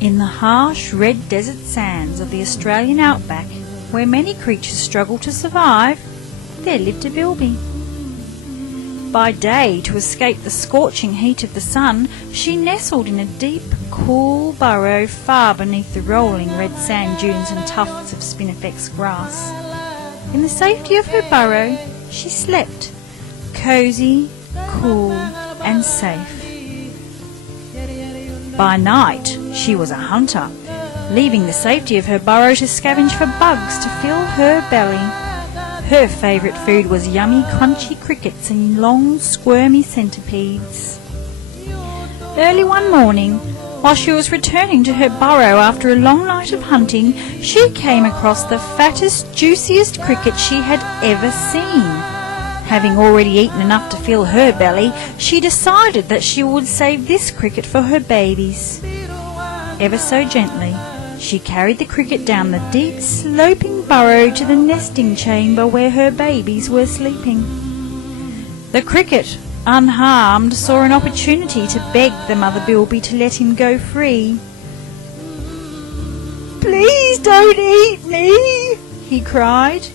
In the harsh red desert sands of the Australian outback, where many creatures struggle to survive, there lived a Bilby. By day, to escape the scorching heat of the sun, she nestled in a deep, cool burrow far beneath the rolling red sand dunes and tufts of spinifex grass. In the safety of her burrow, she slept, cosy, cool and safe. By night, she was a hunter, leaving the safety of her burrow to scavenge for bugs to fill her belly. Her favourite food was yummy, crunchy crickets and long, squirmy centipedes. Early one morning, while she was returning to her burrow after a long night of hunting, she came across the fattest, juiciest cricket she had ever seen. Having already eaten enough to fill her belly, she decided that she would save this cricket for her babies. Ever so gently, she carried the cricket down the deep, sloping burrow to the nesting chamber where her babies were sleeping. The cricket, unharmed, saw an opportunity to beg the mother Bilby to let him go free. "Please don't eat me," he cried.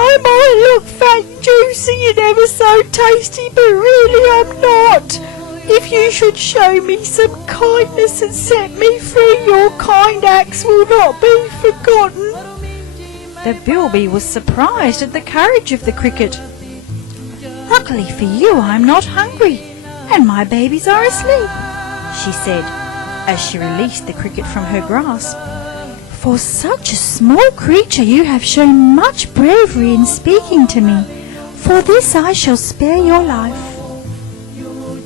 "I might look fat and juicy and ever so tasty, but really I'm not. If you should show me some kindness and set me free, your kind acts will not be forgotten." The Bilby was surprised at the courage of the cricket. "Luckily for you, I'm not hungry, and my babies are asleep," she said, as she released the cricket from her grasp. "For such a small creature, you have shown much bravery in speaking to me. For this I shall spare your life."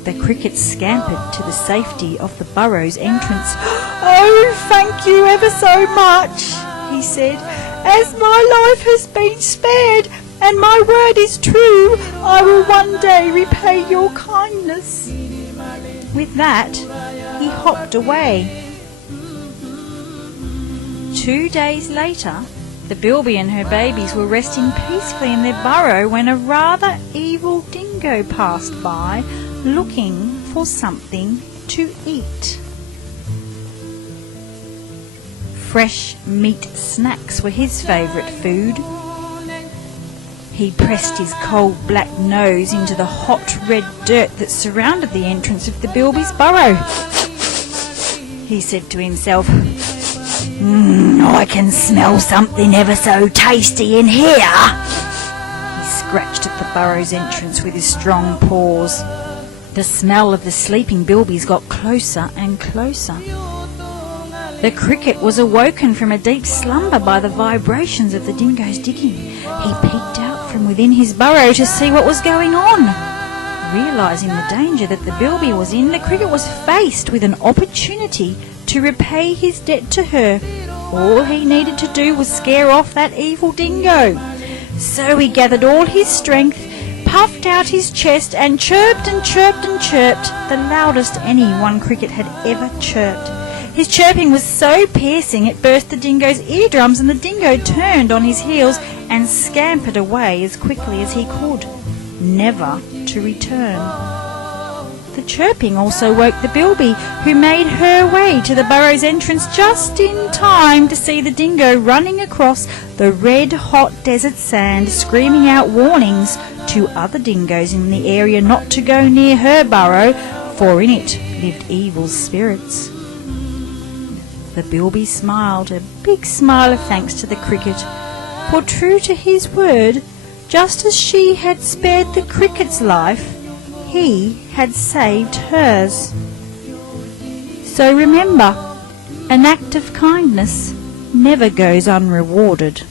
The cricket scampered to the safety of the burrow's entrance. "Oh, thank you ever so much," he said. "As my life has been spared, and my word is true, I will one day repay your kindness." With that, he hopped away. 2 days later, the Bilby and her babies were resting peacefully in their burrow when a rather evil dingo passed by, looking for something to eat. Fresh meat snacks were his favourite food. He pressed his cold black nose into the hot red dirt that surrounded the entrance of the Bilby's burrow. He said to himself, "I can smell something ever so tasty in here." He scratched at the burrow's entrance with his strong paws. The smell of the sleeping Bilbies got closer and closer. The cricket was awoken from a deep slumber by the vibrations of the dingo's digging. He peeked out from within his burrow to see what was going on. Realising the danger that the Bilby was in, the cricket was faced with an opportunity to repay his debt to her. All he needed to do was scare off that evil dingo. So he gathered all his strength, puffed out his chest, and chirped and chirped and chirped, the loudest any one cricket had ever chirped. His chirping was so piercing it burst the dingo's eardrums, and the dingo turned on his heels and scampered away as quickly as he could, never to return. The chirping also woke the Bilby, who made her way to the burrow's entrance just in time to see the dingo running across the red-hot desert sand, screaming out warnings to other dingoes in the area not to go near her burrow, for in it lived evil spirits. The Bilby smiled, a big smile of thanks to the cricket, for true to his word, just as she had spared the cricket's life, he had saved hers. So remember, an act of kindness never goes unrewarded.